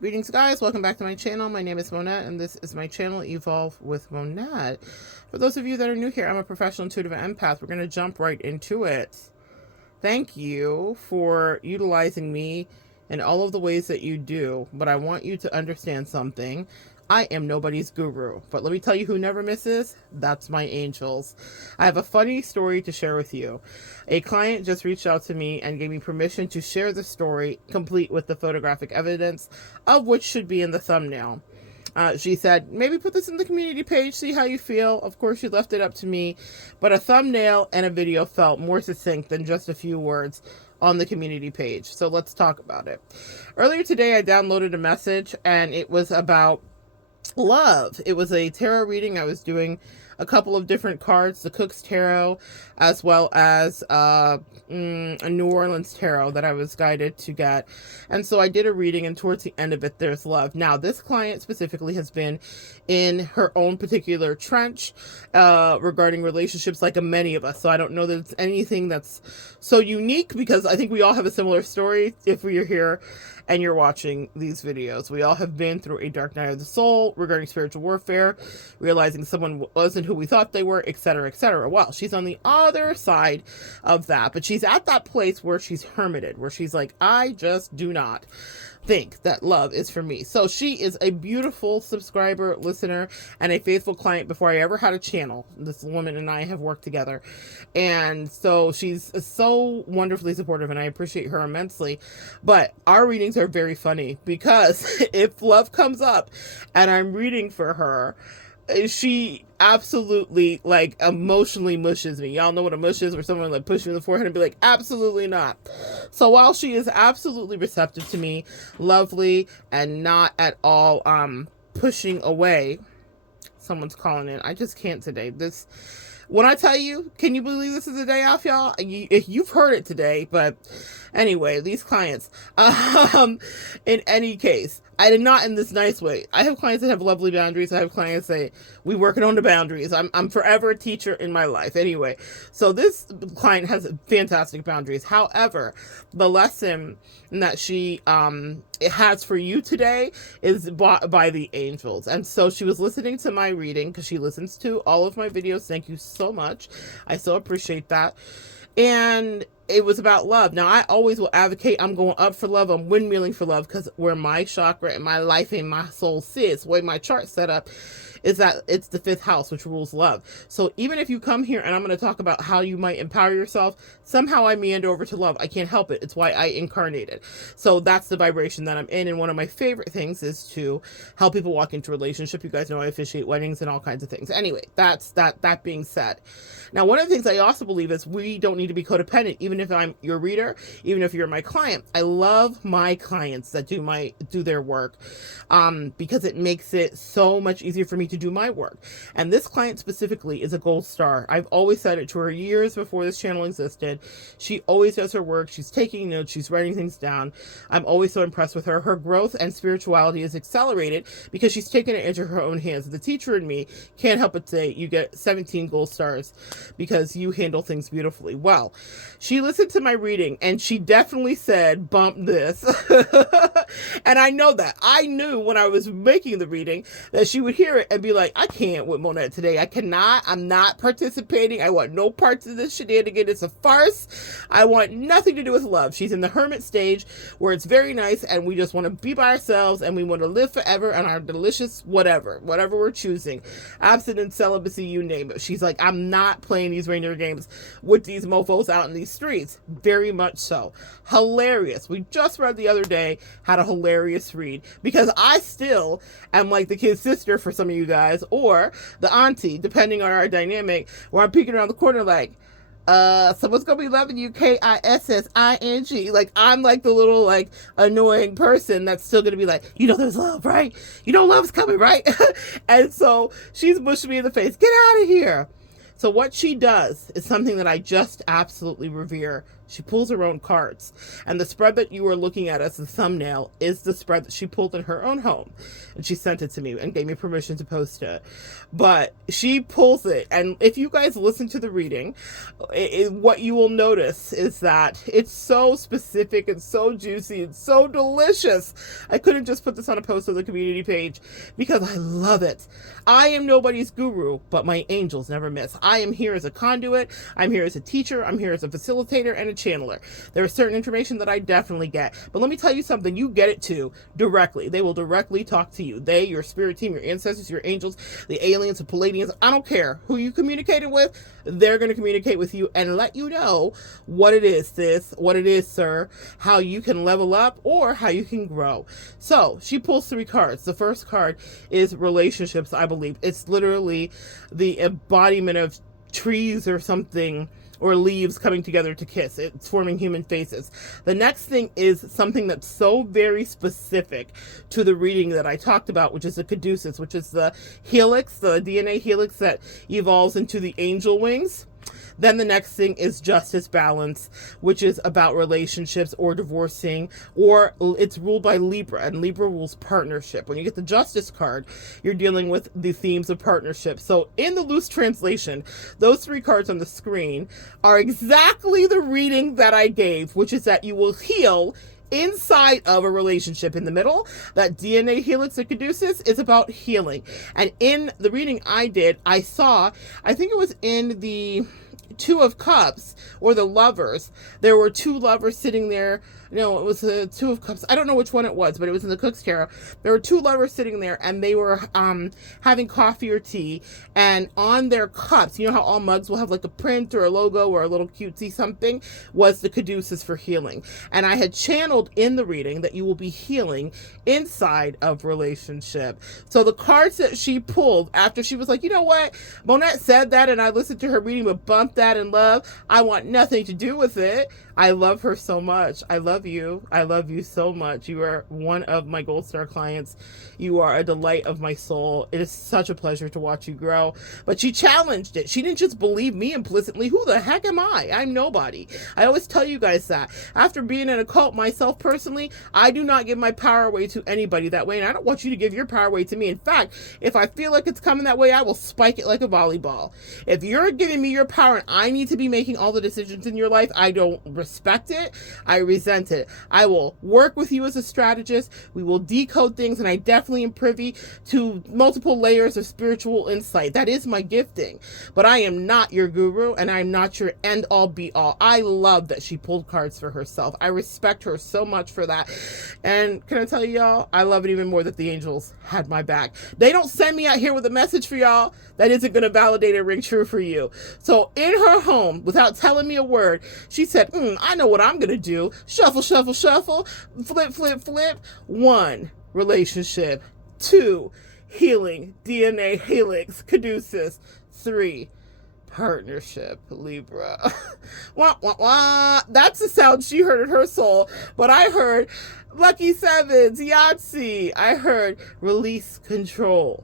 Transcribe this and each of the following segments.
Greetings, guys. Welcome back to my channel. My name is Monette, and this is my channel, Evolve with Monette. For those of you that are new here, I'm a professional intuitive empath. We're going to jump right into it. Thank you for utilizing me in all of the ways that you do, but I want you to understand something. I am nobody's guru, but let me tell you who never misses. That's my angels. I have a funny story to share with you. A client just reached out to me and gave me permission to share the story, complete with the photographic evidence, of which should be in the thumbnail. She said, maybe put this in the community page, see how you feel. Of course, she left it up to me, but a thumbnail and a video felt more succinct than just a few words on the community page. So let's talk about it. Earlier today, I downloaded a message, and it was about love. It was a tarot reading. I was doing a couple of different cards, the Cook's Tarot, as well as a New Orleans Tarot that I was guided to get. And so I did a reading, and towards the end of it, there's love. Now, this client specifically has been in her own particular trench regarding relationships, like many of us. So I don't know that it's anything that's so unique, because I think we all have a similar story if we are here and you're watching these videos. We all have been through a dark night of the soul regarding spiritual warfare, realizing someone wasn't who we thought they were, etc., etc. Well, she's on the other side of that, but she's at that place where she's hermited, where she's like, I just do not think that love is for me. So she is a beautiful subscriber, listener, and a faithful client before I ever had a channel. This woman and I have worked together. And so she's so wonderfully supportive, and I appreciate her immensely. But our readings are very funny, because if love comes up and I'm reading for her, she absolutely like emotionally mushes me. Y'all know what a mush is, where someone like push me in the forehead and be like, absolutely not. So while she is absolutely receptive to me, lovely, and not at all pushing away, someone's calling in. I just can't today. This, when I tell you, can you believe this is a day off, y'all? You've heard it today, but anyway, these clients, in any case, I did not in this nice way. I have clients that have lovely boundaries. I have clients that we working on the boundaries. I'm forever a teacher in my life. Anyway, so this client has fantastic boundaries. However, the lesson that she has for you today is by the angels. And so she was listening to my reading, because she listens to all of my videos. Thank you so much. I so appreciate that. And it was about love. Now, I always will advocate, I'm going up for love, I'm windmilling for love, because where my chakra and my life and my soul sits, the way my chart's set up, is that it's the 5th house, which rules love. So even if you come here and I'm going to talk about how you might empower yourself, somehow I meander over to love. I can't help it. It's why I incarnated. So that's the vibration that I'm in. And one of my favorite things is to help people walk into a relationship. You guys know I officiate weddings and all kinds of things. Anyway, that being said. Now, one of the things I also believe is we don't need to be codependent, even if I'm your reader, even if you're my client. I love my clients that do their work, because it makes it so much easier for me to do my work. And this client specifically is a gold star. I've always said it to her years before this channel existed. She always does her work. She's taking notes. She's writing things down. I'm always so impressed with her. Her growth and spirituality is accelerated because she's taken it into her own hands. The teacher in me can't help but say you get 17 gold stars because you handle things beautifully. Well, she listened to my reading, and she definitely said, bump this. And I know that. I knew when I was making the reading that she would hear it and be like, I can't with Monette today. I cannot. I'm not participating. I want no parts of this shenanigan. It's a farce. I want nothing to do with love. She's in the hermit stage where it's very nice, and we just want to be by ourselves, and we want to live forever on our delicious whatever we're choosing. Abstinence, celibacy, you name it. She's like, I'm not playing these reindeer games with these mofos out in these streets. Very much so. Hilarious. We just read the other day, had a hilarious read, because I still am like the kid's sister for some of you guys, or the auntie, depending on our dynamic, where I'm peeking around the corner like, someone's gonna be loving you, Kissing. Like, I'm like the little like annoying person that's still gonna be like, you know there's love, right? You know love's coming, right? And so she's pushing me in the face, get out of here. So what she does is something that I just absolutely revere She pulls her own cards. And the spread that you are looking at as the thumbnail is the spread that she pulled in her own home. And she sent it to me and gave me permission to post it. But she pulls it. And if you guys listen to the reading, what you will notice is that it's so specific and so juicy and so delicious. I couldn't just put this on a post on the community page because I love it. I am nobody's guru, but my angels never miss. I am here as a conduit. I'm here as a teacher. I'm here as a facilitator and a channeler. There is certain information that I definitely get. But let me tell you something. You get it too directly. They will directly talk to you. They, your spirit team, your ancestors, your angels, the aliens, the Palladians. I don't care who you communicated with. They're going to communicate with you and let you know what it is, sis, what it is, sir, how you can level up or how you can grow. So she pulls 3 cards. The first card is relationships, I believe. It's literally the embodiment of trees or something, or leaves coming together to kiss. It's forming human faces. The next thing is something that's so very specific to the reading that I talked about, which is the caduceus, which is the helix, the DNA helix that evolves into the angel wings. Then the next thing is justice balance, which is about relationships or divorcing, or it's ruled by Libra, and Libra rules partnership. When you get the justice card, you're dealing with the themes of partnership. So in the loose translation, those 3 cards on the screen are exactly the reading that I gave, which is that you will heal inside of a relationship. In the middle, that DNA helix that caduceus is about healing. And in the reading I did, I think it was in the 2 of Cups, or the lovers, there were 2 lovers sitting there. No, it was the 2 of Cups. I don't know which one it was, but it was in the Cook's Tarot. There were 2 lovers sitting there, and they were having coffee or tea, and on their cups, you know how all mugs will have like a print or a logo or a little cutesy something, was the caduceus for healing. And I had channeled in the reading that you will be healing inside of relationship. So the cards that she pulled after she was like, you know what, Monette said that, and I listened to her reading, but bumped that in love. I want nothing to do with it. I love her so much. I love you. I love you so much. You are one of my Gold Star clients. You are a delight of my soul. It is such a pleasure to watch you grow. But she challenged it. She didn't just believe me implicitly. Who the heck am I? I'm nobody. I always tell you guys that. After being in a cult myself personally, I do not give my power away to anybody that way. And I don't want you to give your power away to me. In fact, if I feel like it's coming that way, I will spike it like a volleyball. If you're giving me your power and I need to be making all the decisions in your life, I don't respect it. I resent it. I will work with you as a strategist. We will decode things, and I definitely am privy to multiple layers of spiritual insight. That is my gifting. But I am not your guru, and I'm not your end all be all. I love that she pulled cards for herself. I respect her so much for that. And can I tell you, y'all, I love it even more that the angels had my back. They don't send me out here with a message for y'all that isn't going to validate and ring true for you. So in her home, without telling me a word, she said, I know what I'm going to do. Shuffle, shuffle, shuffle, flip, flip, flip. 1, relationship. 2, healing, DNA, helix, caduceus. 3, partnership, Libra. Wah, wah, wah. That's the sound she heard in her soul. But I heard Lucky Sevens, Yahtzee. I heard release control.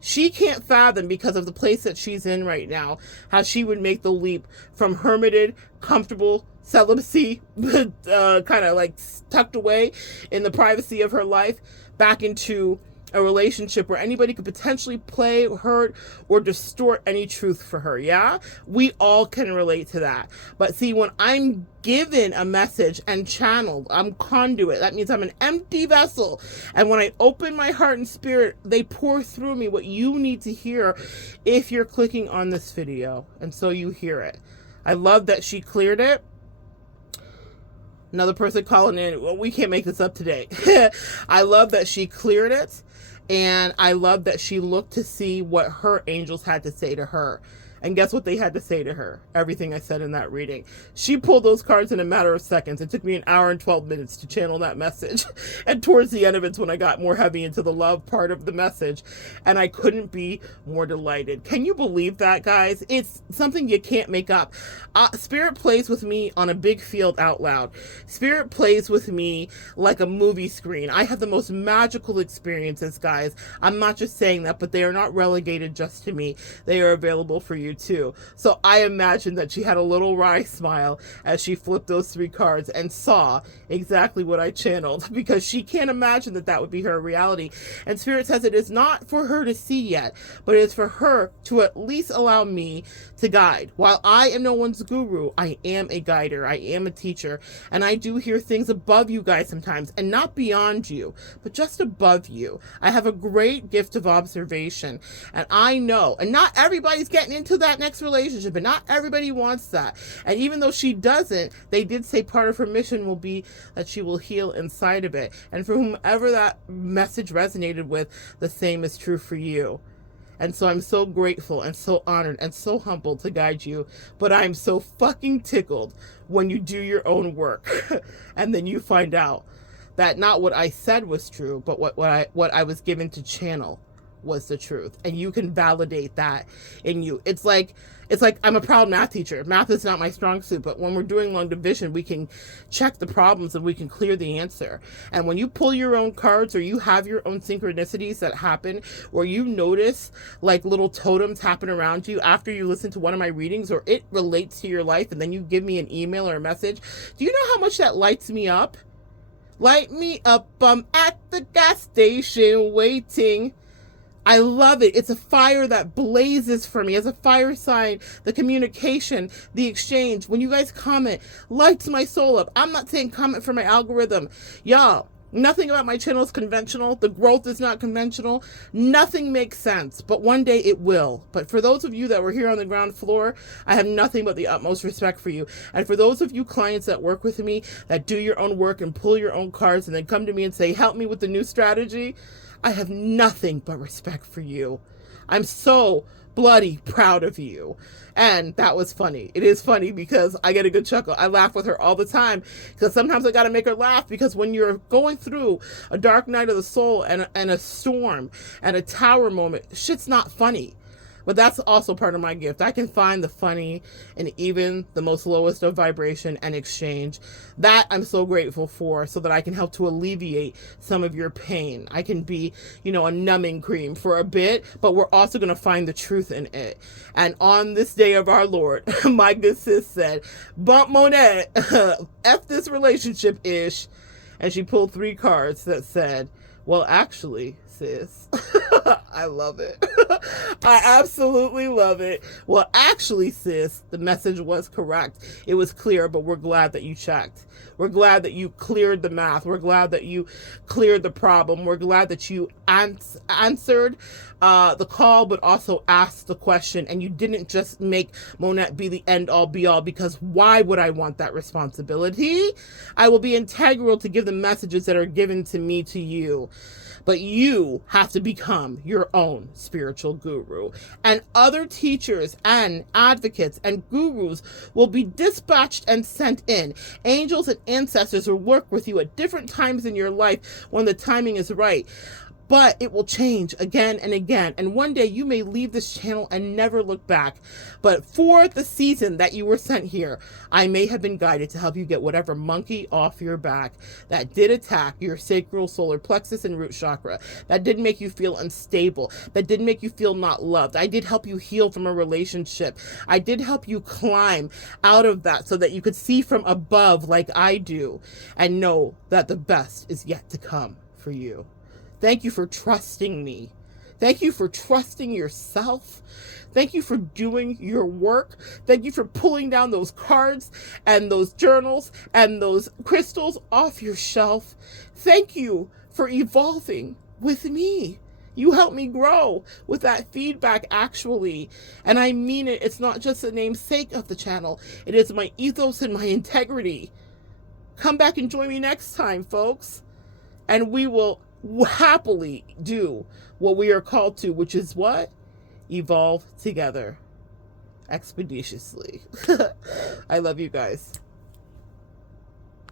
She can't fathom, because of the place that she's in right now, how she would make the leap from hermited, comfortable celibacy, kind of like tucked away in the privacy of her life, back into a relationship where anybody could potentially play, hurt, or distort any truth for her. Yeah, we all can relate to that. But see, when I'm given a message and channeled, I'm conduit. That means I'm an empty vessel. And when I open my heart and spirit, they pour through me what you need to hear if you're clicking on this video. And so you hear it. I love that she cleared it. Another person calling in, well, we can't make this up today. I love that she cleared it. And I love that she looked to see what her angels had to say to her. And guess what they had to say to her? Everything I said in that reading. She pulled those cards in a matter of seconds. It took me 1 hour and 12 minutes to channel that message. And towards the end of it's when I got more heavy into the love part of the message. And I couldn't be more delighted. Can you believe that, guys? It's something you can't make up. Spirit plays with me on a big field out loud. Spirit plays with me like a movie screen. I have the most magical experiences, guys. I'm not just saying that, but they are not relegated just to me. They are available for you you too. So I imagine that she had a little wry smile as she flipped those 3 cards and saw exactly what I channeled, because she can't imagine that that would be her reality. And Spirit says it is not for her to see yet, but it is for her to at least allow me to guide. While I am no one's guru, I am a guider, I am a teacher, and I do hear things above you guys sometimes, and not beyond you, but just above you. I have a great gift of observation, and I know, and not everybody's getting into that next relationship, and not everybody wants that. And even though she doesn't, they did say part of her mission will be that she will heal inside of it. And for whomever that message resonated with, the same is true for you. And so I'm so grateful and so honored and so humbled to guide you. But I'm so fucking tickled when you do your own work and then you find out that not what I said was true, but what I was given to channel was the truth. And you can validate that in you. It's like I'm a proud math teacher. Math is not my strong suit, but when we're doing long division, we can check the problems and we can clear the answer. And when you pull your own cards, or you have your own synchronicities that happen, or you notice like little totems happen around you after you listen to one of my readings, or it relates to your life, and then you give me an email or a message, do you know how much that lights me up? Light me up, I'm at the gas station waiting. I love it. It's a fire that blazes for me. As a fire sign, the communication, the exchange, when you guys comment, lights my soul up. I'm not saying comment for my algorithm. Y'all, nothing about my channel is conventional. The growth is not conventional. Nothing makes sense, but one day it will. But for those of you that were here on the ground floor, I have nothing but the utmost respect for you. And for those of you clients that work with me, that do your own work and pull your own cards and then come to me and say, help me with the new strategy, I have nothing but respect for you. I'm so bloody proud of you. And that was funny. It is funny because I get a good chuckle. I laugh with her all the time because sometimes I got to make her laugh, because when you're going through a dark night of the soul and a storm and a tower moment, shit's not funny. But that's also part of my gift. I can find the funny in even the most lowest of vibration and exchange. That I'm so grateful for, so that I can help to alleviate some of your pain. I can be, a numbing cream for a bit, but we're also going to find the truth in it. And on this day of our Lord, my good sis said, bump Monette, F this relationship-ish. And she pulled 3 cards that said, well, actually, sis, I love it. I absolutely love it. Well, actually, sis, the message was correct. It was clear, but we're glad that you checked. We're glad that you cleared the math. We're glad that you cleared the problem. We're glad that you answered the call, but also asked the question. And you didn't just make Monette be the end all be all, because why would I want that responsibility? I will be integral to give the messages that are given to me to you. But you have to become your own spiritual guru. And other teachers and advocates and gurus will be dispatched and sent in. Angels and ancestors will work with you at different times in your life when the timing is right. But it will change again and again. And one day you may leave this channel and never look back. But for the season that you were sent here, I may have been guided to help you get whatever monkey off your back that did attack your sacral, solar plexus, and root chakra, that did make you feel unstable, that did make you feel not loved. I did help you heal from a relationship. I did help you climb out of that so that you could see from above like I do and know that the best is yet to come for you. Thank you for trusting me. Thank you for trusting yourself. Thank you for doing your work. Thank you for pulling down those cards and those journals and those crystals off your shelf. Thank you for evolving with me. You helped me grow with that feedback, actually. And I mean it. It's not just the namesake of the channel. It is my ethos and my integrity. Come back and join me next time, folks. And we will happily do what we are called to, which is what? Evolve together expeditiously. I love you guys.